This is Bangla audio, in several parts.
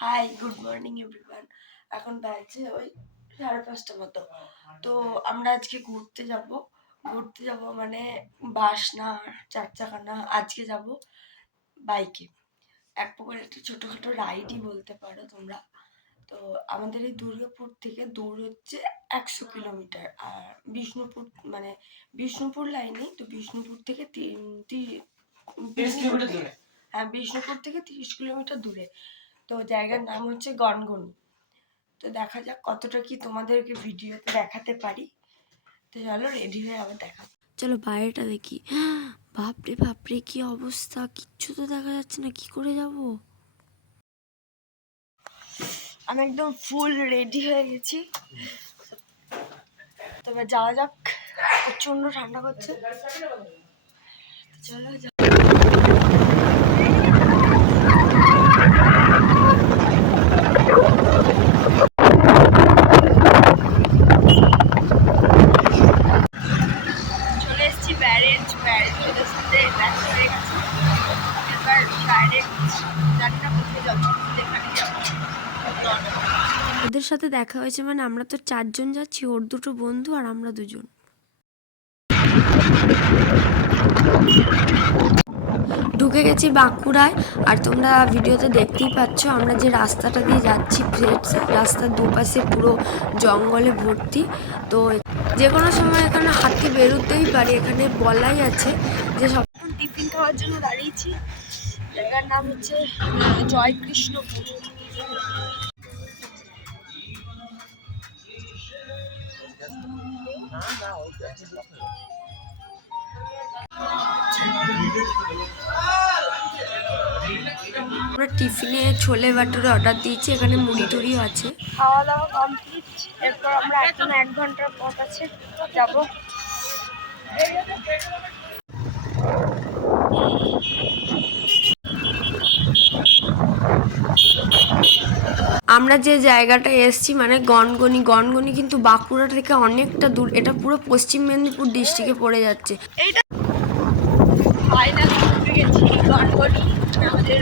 High, good morning everyone. এখন বাজে ওই 5:30 মতো। তো আমরা আজকে ঘুরতে যাব মানে বাস না, 4 চাকা না, আজকে যাব বাইকে। এক প্রকার একটা ছোটোখাটো রাইডই বলতে পারো তোমরা। তো আমাদের এই দুর্গাপুর থেকে দূর হচ্ছে 100 কিলোমিটার। আর বিষ্ণুপুর মানে বিষ্ণুপুর লাইনে, তো বিষ্ণুপুর থেকে 30 কিলোমিটার দূরে। হ্যাঁ, বিষ্ণুপুর থেকে 30 কিলোমিটার দূরে। তো জায়গার নাম হচ্ছে গনগনি। তো দেখা যাক কতটা কি তোমাদেরকে ভিডিওতে দেখাতে পারি। তো চলো রেডি হয়ে আবার দেখা। চলো বাইরেটা দেখি। বাপরে বাপরে কি অবস্থা, কিচ্ছু তো দেখা যাচ্ছে না, কি করে যাব? আমি একদম ফুল রেডি হয়ে গেছি, তবে যাওয়া যাক। প্রচন্ড ঠান্ডা করছে, চলো চলে এসেছি ব্যারেজের সাথে দেখা হয়ে গেছে। এবার ডাইরেক্ট জানি না কোথায় যাবো, যেখানে যাবো। ওদের সাথে দেখা হয়েছে মানে আমরা তো 4জন যাচ্ছি, ওর 2টো বন্ধু আর আমরা 2জন। ঢুকে গেছি বাঁকুড়ায়। আর তোমরা ভিডিওতে দেখতেই পাচ্ছ আমরা যে রাস্তাটা দিয়ে যাচ্ছি, রাস্তার দুপাশে পুরো জঙ্গলে ভর্তি। তো যে কোনো সময় এখানে হাতি বেরোতেই পারে, এখানে বলাই আছে যে সব। টিফিন খাওয়ার জন্য দাঁড়িয়েছি। জায়গার নাম হচ্ছে জয়কৃষ্ণপুর। আমরা টিফিনে ছোলে ভাটুরে অর্ডার দিয়েছি, এখানে মুড়ি টুড়িও আছে। খাওয়া দাওয়া কমপ্লিট। এরপর আমরা এখন 1 ঘন্টার পথ আছে, যাব। আমরা যে জায়গাটা এসেছি মানে গনগনি কিন্তু বাঁকুড়া থেকে অনেকটা দূর, এটা পুরো পশ্চিম মেদিনীপুর ডিস্ট্রিক্টে পড়ে যাচ্ছে। এইটা ফাইনালি ঢুকে গেছি গনগনি। আমাদের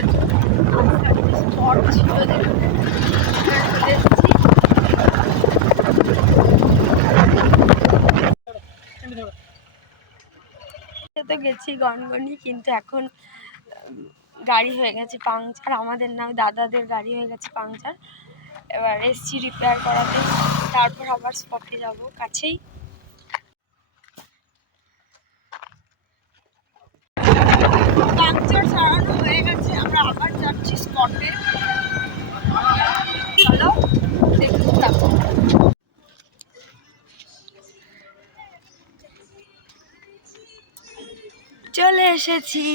স্পট ছিল যেখানে চলে এসেছি। তো গেছি গনগনি, কিন্তু এখন গাড়ি হয়ে গেছে পাংচার। আমাদের না, দাদাদের গাড়ি হয়ে গেছে পাংচার। এবার এসছি রিপেয়ার করাতে, তারপর আবার স্পটে যাব, কাছেই। পাংচার সারানো হয়ে গেছে, আমরা আবার যাচ্ছি স্পটে। চলো দেখতে থাকো। চলে এসেছি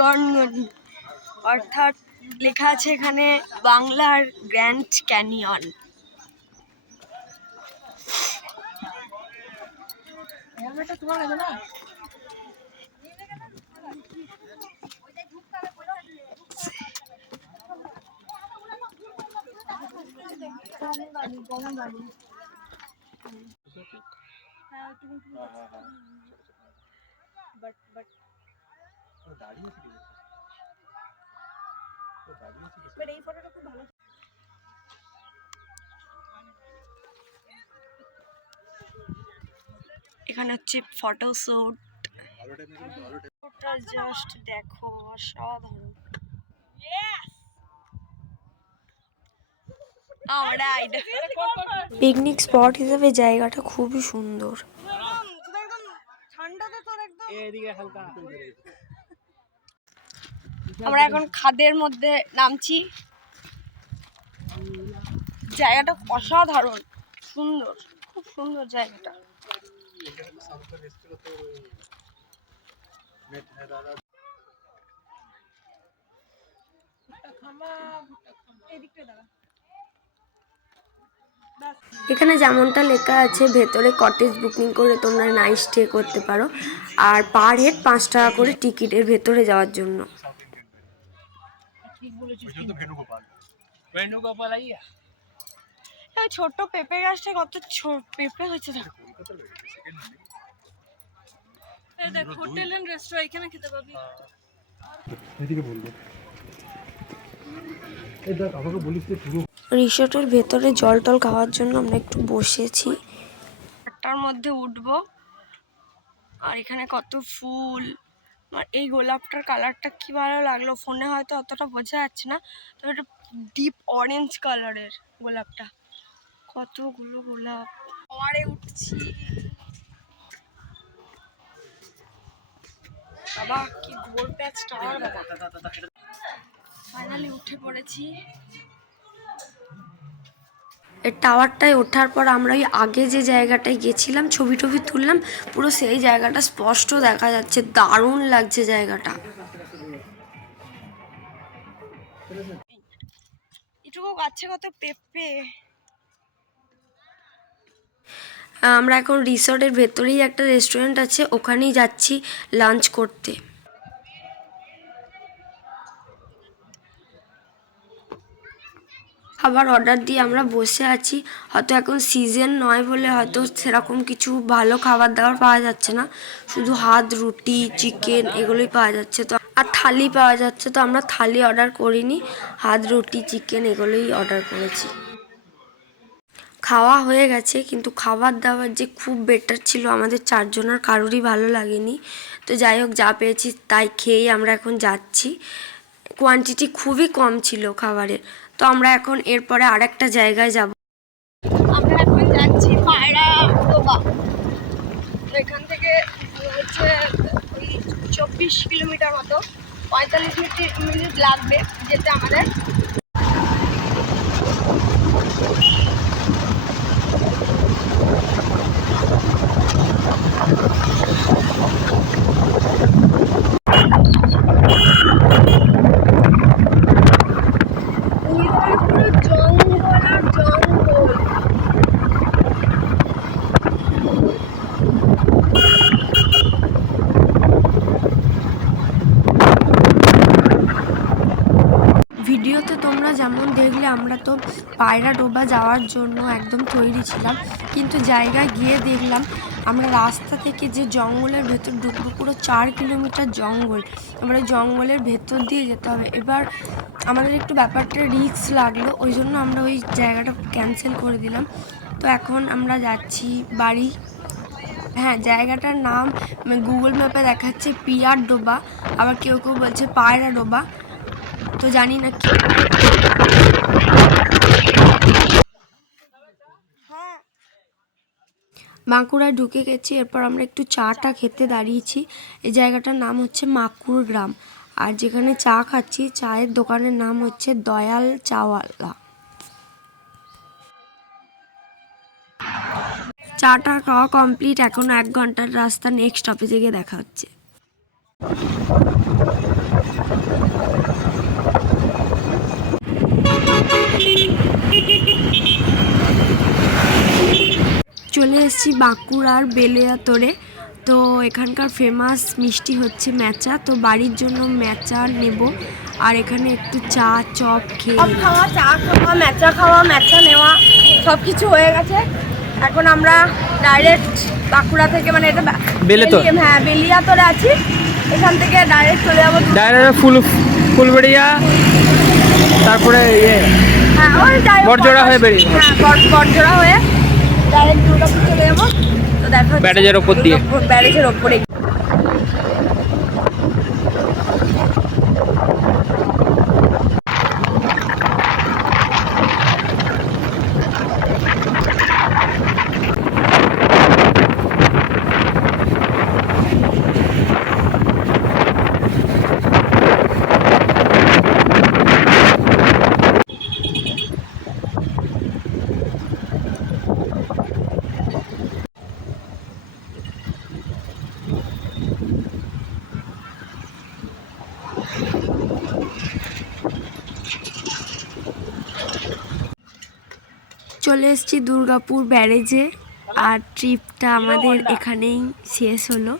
গনগনি, অর্থাৎ লেখা আছে এখানে বাংলার গ্র্যান্ড ক্যানিয়ন। এখানে হচ্ছে ফটো শুট। জাস্ট দেখো, অসাধারণ। পিকনিক স্পট হিসেবে জায়গাটা খুবই সুন্দর। আমরা এখন খাদের মধ্যে নামছি। জায়গাটা অসাধারণ সুন্দর, খুব সুন্দর জায়গাটা। এখানে যেমনটা লেখা আছে, ভেতরে কটেজ বুকিং করে তোমরা নাইট স্টে করতে পারো। আর পার হেড 5 টাকা করে টিকিটের ভেতরে যাওয়ার জন্য। ছোট্ট পেঁপে গাছটা কত পেঁপে হয়েছে। দেখ হোটেল এন্ড রেস্টুরেন্ট এখানে খেতে পাবি। এদিকে বলবো এই দেখ আমাকে বলিস তো পুরো রিসোর্টের ভেতরে জল টল খাওয়ার জন্য আমরা একটু বসেছি। একটার মধ্যে উঠবো আর এখানে কত ফুল। আর এই গোলাপটার কালারটা কি ভালো লাগলো, ফোনে হয়তো অতটা বোঝা যাচ্ছে না, তবে এটা ডিপ অরেঞ্জ কালারের গোলাপটা। কতগুলো গোলাপ, পাহাড়ে উঠছি বাবা, কি গোল প্যাচ টাওয়ার বাবা। ফাইনালি উঠে পড়েছি। এই টাওয়ারটায় ওঠার পর আমরা ওই আগে যে জায়গাটায় গেছিলাম ছবি টবি তুললাম, পুরো সেই জায়গাটা স্পষ্ট দেখা যাচ্ছে, দারুণ লাগছে জায়গাটা। এটুকু গাছে কত পেঁপে। আমরা এখন রিসর্টের ভেতরেই একটা রেস্টুরেন্ট আছে, ওখানেই যাচ্ছি লাঞ্চ করতে। খাবার অর্ডার দিয়ে আমরা বসে আছি। হয়তো এখন সিজন নয় বলে হয়তো সেরকম কিছু ভালো খাবার দাবার পাওয়া যাচ্ছে না, শুধু হাত রুটি চিকেন এগুলোই পাওয়া যাচ্ছে। তো আর থালি পাওয়া যাচ্ছে, তো আমরা থালি অর্ডার করিনি, হাত রুটি চিকেন এগুলোই অর্ডার করেছি। খাওয়া হয়ে গেছে, কিন্তু খাবার দাবার যে খুব বেটার ছিল আমাদের চারজনের কারোরই ভালো লাগেনি। তো যাই হোক, যা পেয়েছি তাই খেয়েই আমরা এখন যাচ্ছি। কোয়ান্টিটি খুবই কম ছিল খাবারের। তো আমরা এখন এরপরে আরেকটা জায়গায় যাব। আমরা এখন যাচ্ছি পায়রা ডোবা। তো এখান থেকে হচ্ছে ওই 24 কিলোমিটার মতো, 45 মিনিট লাগবে যেতে আমাদের। পুরো জঙ্গল আর জঙ্গল। ভিডিওতে তোমরা যেমন দেখলে আমরা তো পায়রা ডোবা যাওয়ার জন্য একদম তৈরি ছিলাম, কিন্তু জায়গায় গিয়ে দেখলাম আমরা রাস্তা থেকে যে জঙ্গলের ভেতর ঢুকবো, পুরো 4 কিলোমিটার জঙ্গল, এবার জঙ্গলের ভেতর দিয়ে যেতে হবে। এবার আমাদের একটু ব্যাপারটা রিস্ক লাগলো, ওই জন্য আমরা ওই জায়গাটা ক্যান্সেল করে দিলাম। তো এখন আমরা যাচ্ছি বাড়ি। হ্যাঁ, জায়গাটার নাম গুগল ম্যাপে দেখাচ্ছে পিয়ার ডোবা, আবার কেউ কেউ বলছে পায়রা ডোবা, তো জানি না কি। বাঁকুড়ায় ঢুকে গেছি, এরপর আমরা একটু চাটা খেতে দাঁড়িয়েছি। এই জায়গাটার নাম হচ্ছে মাকুড় গ্রাম, আর যেখানে চা খাচ্ছি চায়ের দোকানের নাম হচ্ছে দয়াল চাওয়ালা। চাটা খাওয়া কমপ্লিট, এখনো 1 ঘন্টার রাস্তা, নেক্সট স্টপেজে গিয়ে দেখা হচ্ছে। চলে এসেছি বাঁকুড়ার বেলিয়াতোড়ে। তো এখানকার ফেমাস মিষ্টি হচ্ছে ম্যাচা, তো বাড়ির জন্য ম্যাচা নেব, আর এখানে একটু চা চপ খেয়ে সব খাওয়া, চা খাওয়া, ম্যাচা নেওয়া সব কিছু হয়ে গেছে। এখন আমরা ডাইরেক্ট বাঁকুড়া থেকে, মানে এটা হ্যাঁ বেলিয়াতোড়ে আছি, এখান থেকে ডাইরেক্ট চলে যাবো ফুলবাড়িয়া, তারপরে হ্যাঁ ওই বড়জোড়া হয়ে বেরিয়ে, হ্যাঁ বড়জোড়া হয়ে ডাইরেক্ট দুর্গাপুর চলে যাবো। তো দেখা হচ্ছে ব্যারেজের ওপর দিয়ে, ব্যারেজের ওপরে। চলে এসেছি দুর্গাপুর ব্যারেজে, আর ট্রিপটা আমাদের এখানেই শেষ হলো।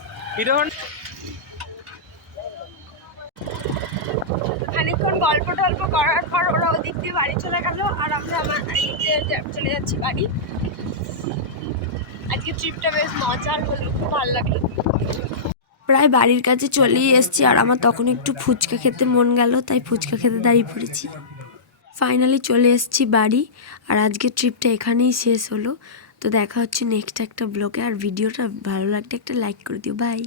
খানিকক্ষণ গল্প টল্প করার পর ওরা ওদিক দিয়ে বাড়ি চলে গেল, আর আমরা আমার চলে যাচ্ছি বাড়ি। আজকে ট্রিপটা বেশ মজার হলো, খুব ভালো লাগলো। প্রায় বাড়ির কাছে চলেই এসেছি, আর আমার তখন একটু ফুচকা খেতে মন গেল, তাই ফুচকা খেতে দাঁড়িয়ে পড়েছি। ফাইনালি চলে এসেছি বাড়ি, আর আজকের ট্রিপটা এখানেই শেষ হলো। তো দেখা হচ্ছে নেক্সট একটা ব্লগে, আর ভিডিওটা ভালো লাগলে একটা লাইক করে দিও। বাই।